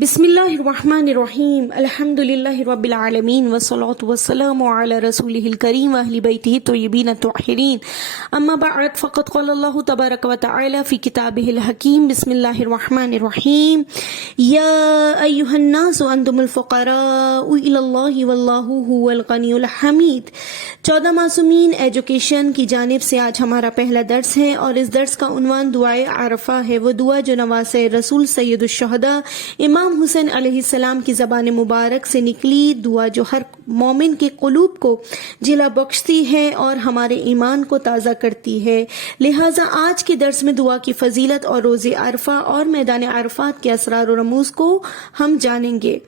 बिस्मिल्लाहिर्रहमानिर्रहीम अल्हम्दुलिल्लाहि रब्बिल आलमीन वस्सलातु वस्सलामु अला रसूलिहिल करीम व अहली बैतिहि तय्यिबीन ताहिरीन अम्मा बअद फ़क़द क़ाला अल्लाहु तबारक व तआला फ़ी किताबिहिल हकीम बिस्मिल्लाहिर्रहमानिर्रहीम या अय्युहन्नासु अंतुमुल फ़ुक़राउ इलल्लाहि वल्लाहु हुवल गनियुल हमीद। 14 मासूमीन एजुकेशन की जानिब से आज हमारा पहला दर्स है और इस दर्स का उन्वान दुआए आरफा है। वो दुआ जो नवासे रसूल सैयदुश शुहदा इमाम हुसैन अलैहिस्सलाम की ज़बान मुबारक से निकली दुआ जो हर मोमिन के क़ुलूब को जिला बख्शती है और हमारे ईमान को ताज़ा करती है। लिहाजा आज के दर्स में दुआ की फजीलत और रोज़े अरफा और मैदान अरफात के असरार और रमूज़ को हम जानेंगे।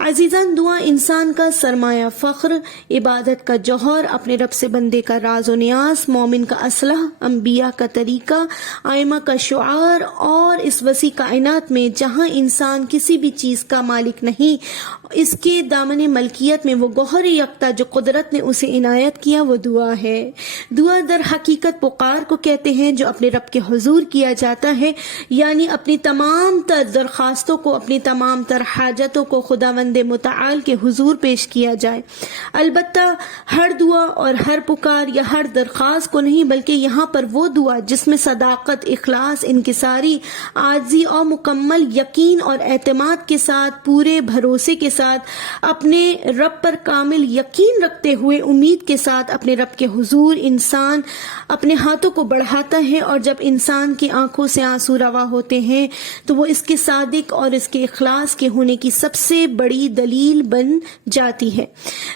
अजीज़ान, दुआ इंसान का सरमाया, फ़ख्र, इबादत का जौहर, अपने रब से बंदे का राज और नियाज, मोमिन का असलह, अंबिया का तरीका, आइमा का शुआर और इस वसी कायनात में जहाँ इंसान किसी भी चीज का मालिक नहीं, इसके दामन मलकियत में वो गौहर यकता जो कुदरत ने उसे इनायत किया वो दुआ है। दुआ दर हकीकत पुकार को कहते हैं जो अपने रब के हुजूर किया जाता है, यानी अपनी तमाम तर दरखास्तों को, अपनी तमाम तर हाजतों को खुदावंदे मुताल के हुजूर पेश किया जाए। अलबत्ता हर दुआ और हर पुकार या हर दरखास्त को नहीं, बल्कि यहाँ पर वो दुआ जिसमें सदाकत, इखलास, इनकिसारी, आजी और मुकम्मल यकीन और एतमाद के साथ, पूरे भरोसे के साथ, अपने रब पर कामिल यकीन रखते हुए उम्मीद के साथ अपने रब के हुजूर इंसान अपने हाथों को बढ़ाता है और जब इंसान की आंखों से आंसू रवा होते हैं तो वो इसके सादिक और इसके इखलास के होने की सबसे बड़ी दलील बन जाती है।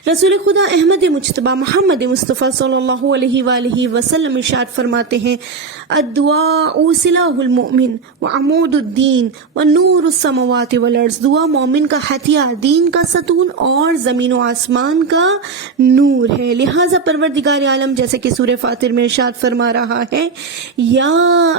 रसूल खुदा अहमद मुज्तबा मोहम्मद मुस्तफ़ा सल्लल्लाहु अलैहि वसल्लम इरशाद फरमाते हैं, अद्दुआ सिलाहुल मोमिन व अमूदुद्दीन व नूरुस समावाति वल अर्ज़। दुआ मोमिन का हथियार, दीन का सतून और जमीन व आसमान का नूर है। लिहाजा परवरदिगार आलम जैसे कि सूरह फातिर में इरशाद फरमा रहा है, या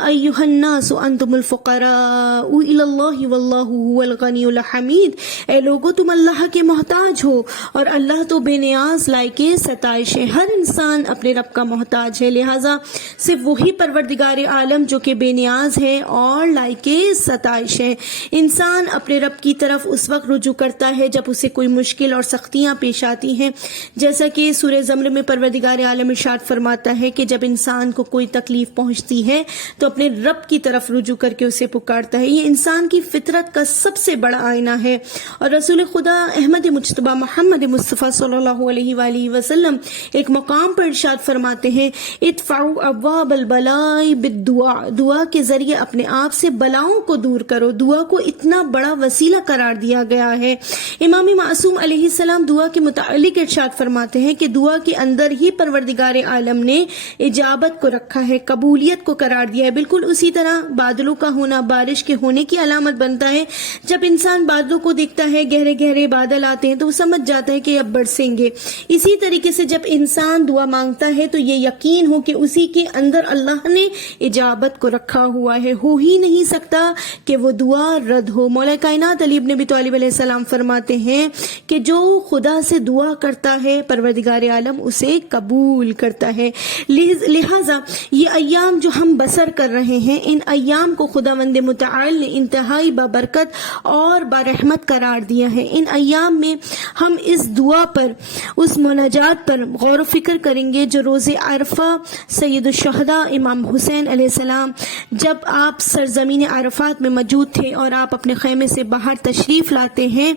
अय्युहन्नासु अंतुमुल फुक़राउ इलल्लाहि वल्लाहु हुवल गनियुल हमीद। ए लोगो, तुम अल्लाह के मोहताज हो और अल्लाह तो बेनियाज, लायके सताइश है। हर इंसान अपने रब का मोहताज है, लिहाजा सिर्फ वही परवरदिगार आलम जो कि बेनियाज है और लायके सताइश है। इंसान अपने रब की तरफ उस वक्त रुजू करता है जब उसे कोई मुश्किल और सख्तियां पेश आती हैं, जैसा कि सूरह ज़मर में परवरदिगार आलम इरशाद फरमाता है कि जब इंसान को कोई तकलीफ पहुंचती है तो अपने रब की तरफ रुजू करके उसे पुकारता है। ये इंसान की फितरत का सबसे बड़ा आईना है। और रसूल खुदा अहमद मुज्तबा मोहम्मद मुस्तफ़ा सल्लल्लाहु अलैहि वसल्लम एक मकाम पर इरशाद फरमाते हैं, इत्फ़उ अब्वाबल बलाई बिद्दुआ। दुआ के जरिए अपने आप से बलाओं को दूर करो। दुआ को इतना बड़ा वसीला करार दिया गया है। इमाम मासूम अलैहिस्सलाम दुआ के मुतालिक इरशाद फरमाते हैं कि दुआ के अंदर ही परवरदिगार आलम ने इजाबत को रखा है, कबूलियत को करार दिया है। बिल्कुल उसी तरह बादलों का होना बारिश के होने की अलामत बनता है। जब इंसान बादलों को देखता है, गहरे गहरे बादल आते हैं तो वो समझ जाता है कि अब बरसेंगे। इसी तरीके से जब इंसान दुआ मांगता है तो ये यकीन हो कि उसी के अंदर अल्लाह ने इजाबत को रखा हुआ है। हो ही नहीं सकता कि वो दुआ रद्द हो। मौला कायनात अली इब्न अबी तालिब अलैहिस्सलाम फरमाते हैं कि जो खुदा से दुआ करता है परवरदिगार आलम उसे कबूल करता है। लिहाजा ये अय्याम जो हम बसर कर रहे हैं, इन अय्याम को खुदावंद मुतआल ने इंतहाई बाबरकत और बारहमत करार दिया है। इन अय्याम में हम इस दुआ पर, उस मुनाजात पर गौर व फिक्र करेंगे जो रोज़े अरफा सैयदुश शुहदा इमाम हुसैन अलैहिस्सलाम जब आप सरजमीन अरफात में मौजूद थे और आप अपने खैमे से बाहर तशरीफ लाते हैं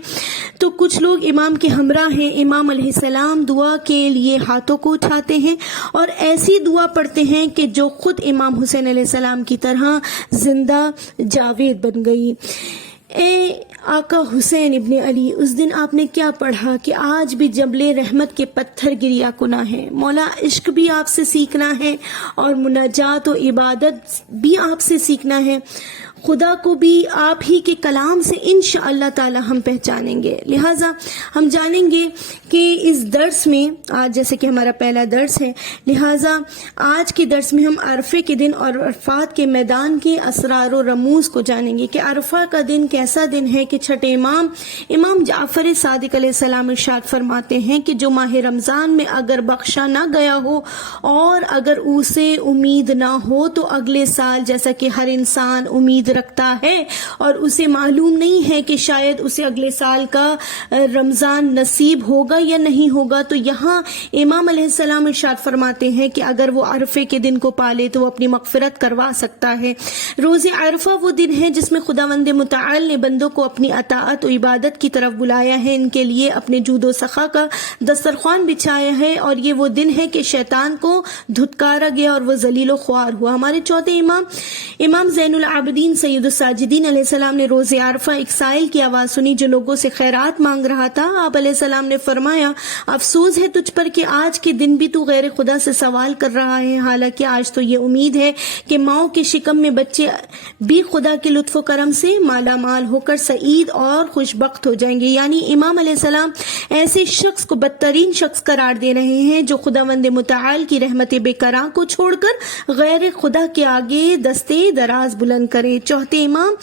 तो कुछ लोग इमाम के हमरा हैं। इमाम अलैहिस्सलाम दुआ के लिए हाथों को उठाते हैं और ऐसी दुआ पढ़ते हैं कि जो खुद इमाम हुसैन अलैहिस्सलाम की तरह जिंदा जावेद बन गई। ए आका हुसैन इब्ने अली, उस दिन आपने क्या पढ़ा कि आज भी जबले रहमत के पत्थर गिरिया कुना है। मौला, इश्क भी आपसे सीखना है और मुनाजात और इबादत भी आपसे सीखना है। खुदा को भी आप ही के कलाम से इंशाअल्लाह ताला हम पहचानेंगे। लिहाजा हम जानेंगे कि इस दर्स में, आज जैसे कि हमारा पहला दर्स है, लिहाजा आज के दर्स में हम अरफे के दिन और अरफात के मैदान के असरार और रमूज को जानेंगे कि अरफा का दिन कैसा दिन है कि छठे इमाम जाफर सादिक अलैहिस्सलाम इरशाद फरमाते हैं कि जो माह रमजान में अगर बख्शा ना गया हो और अगर उसे उम्मीद ना हो तो अगले साल, जैसा कि हर इंसान उम्मीद رکھتا ہے اور اسے معلوم نہیں ہے کہ شاید اسے اگلے سال کا رمضان نصیب ہوگا یا نہیں ہوگا، تو یہاں امام علیہ السلام ارشاد فرماتے ہیں کہ اگر وہ عرفے کے دن کو پالے تو وہ اپنی مغفرت کروا سکتا ہے۔ روز عرفہ وہ دن ہے جس میں خداوند متعال نے بندوں کو اپنی اطاعت و عبادت کی طرف بلایا ہے، ان کے لیے اپنے جود و سخا کا دسترخوان بچھایا ہے، اور یہ وہ دن ہے کہ شیطان کو دھتکارا گیا اور وہ ذلیل و خوار ہوا۔ ہمارے چوتھے امام زین العابدین سید الساجدین علیہ السلام نے روز عرفہ ایک سائل کی آواز سنی جو لوگوں سے خیرات مانگ رہا تھا۔ آپ علیہ السلام نے فرمایا، افسوس ہے تجھ پر کہ آج کے دن بھی تو غیر خدا سے سوال کر رہا ہے، حالانکہ آج تو یہ امید ہے کہ ماؤں کے شکم میں بچے بھی خدا کے لطف و کرم سے مالا مال ہو کر سعید اور خوش بخت ہو جائیں گے۔ یعنی امام علیہ السلام ایسے شخص کو بدترین شخص قرار دے رہے ہیں جو خداوند متعال کی رحمت بے کراں کو چھوڑ کر غیر خدا کے آگے دستے دراز بلند کرے۔ چوتھے امام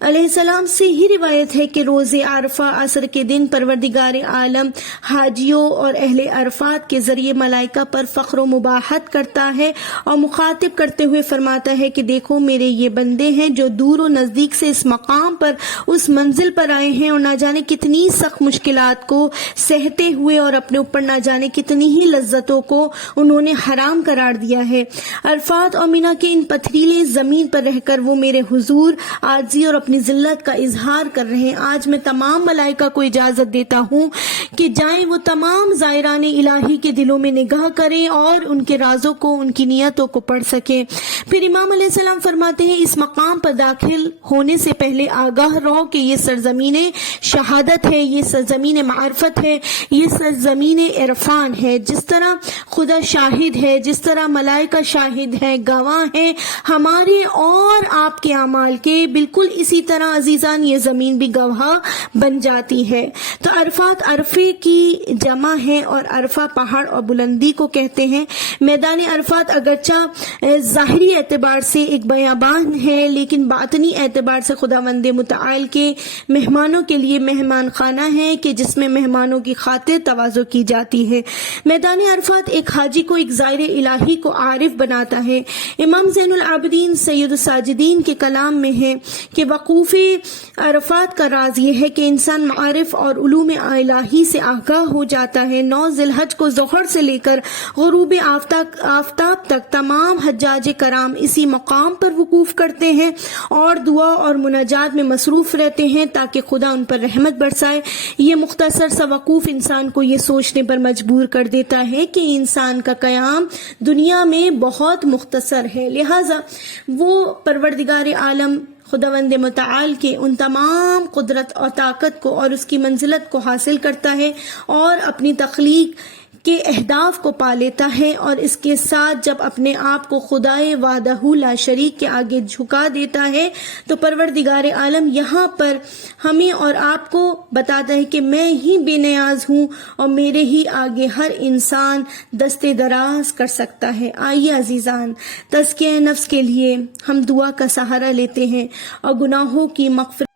علیہ السلام سے ہی روایت ہے کہ روز عرفہ عصر کے دن پروردگار عالم حاجیوں اور اہل عرفات کے ذریعے ملائکہ پر فخر و مباحت کرتا ہے اور مخاطب کرتے ہوئے فرماتا ہے کہ دیکھو میرے یہ بندے ہیں جو دور و نزدیک سے اس مقام پر اس منزل پر آئے ہیں اور نہ جانے کتنی سخت مشکلات کو سہتے ہوئے اور اپنے اوپر نہ جانے کتنی ہی لذتوں کو انہوں نے حرام قرار دیا ہے۔ عرفات اور مینا کے ان پتھریلے زمین پر رہ کر وہ میرے حضور عاجزی اور اپنی ذلت کا اظہار کر رہے ہیں۔ آج میں تمام ملائکہ کو اجازت دیتا ہوں کہ جائیں وہ تمام زائران الہی کے دلوں میں نگاہ کریں اور ان کے رازوں کو، ان کی نیتوں کو پڑھ سکیں۔ پھر امام علیہ السلام فرماتے ہیں، اس مقام پر داخل ہونے سے پہلے آگاہ رہو کہ یہ سرزمین شہادت ہے، یہ سرزمین معرفت ہے، یہ سرزمین عرفان ہے۔ جس طرح خدا شاہد ہے، جس طرح ملائکہ شاہد ہے، گواہ ہیں ہمارے اور آپ کے اعمال کے، بالکل اسی طرح عزیزان یہ زمین بھی گواہ بن جاتی ہے۔ تو عرفات عرفے کی جمع ہے اور عرفہ پہاڑ اور بلندی کو کہتے ہیں۔ میدان عرفات اگرچہ ظاہری اعتبار سے ایک بیابان ہے لیکن باطنی اعتبار سے خداوند متعال کے مہمانوں کے لیے مہمان خانہ ہے کہ جس میں مہمانوں کی خاطر تواضع کی جاتی ہے۔ میدان عرفات ایک حاجی کو، ایک زائر الہی کو عارف بناتا ہے۔ امام زین العابدین سید الساجدین کے کلام میں ہے کہ وقوف عرفات کا راز یہ ہے کہ انسان معارف اور علوم الہی سے آگاہ ہو جاتا ہے۔ 9 ذی الحج کو ظہر سے لے کر غروب آفتاب تک تمام حجاج کرام اسی مقام پر وقوف کرتے ہیں اور دعا اور مناجات میں مصروف رہتے ہیں تاکہ خدا ان پر رحمت برسائے۔ یہ مختصر سا وقوف انسان کو یہ سوچنے پر مجبور کر دیتا ہے کہ انسان کا قیام دنیا میں بہت مختصر ہے، لہٰذا وہ پروردگار عالم خداوند متعال کے ان تمام قدرت اور طاقت کو اور اس کی منزلت کو حاصل کرتا ہے اور اپنی تخلیق کے اہداف کو پا لیتا ہے، اور اس کے ساتھ جب اپنے آپ کو خدائے وحدہ لا شریک کے آگے جھکا دیتا ہے تو پروردگار عالم یہاں پر ہمیں اور آپ کو بتاتا ہے کہ میں ہی بے نیاز ہوں اور میرے ہی آگے ہر انسان دستے دراز کر سکتا ہے۔ آئیے عزیزان، تزکیہ نفس کے لیے ہم دعا کا سہارا لیتے ہیں اور گناہوں کی مغفرت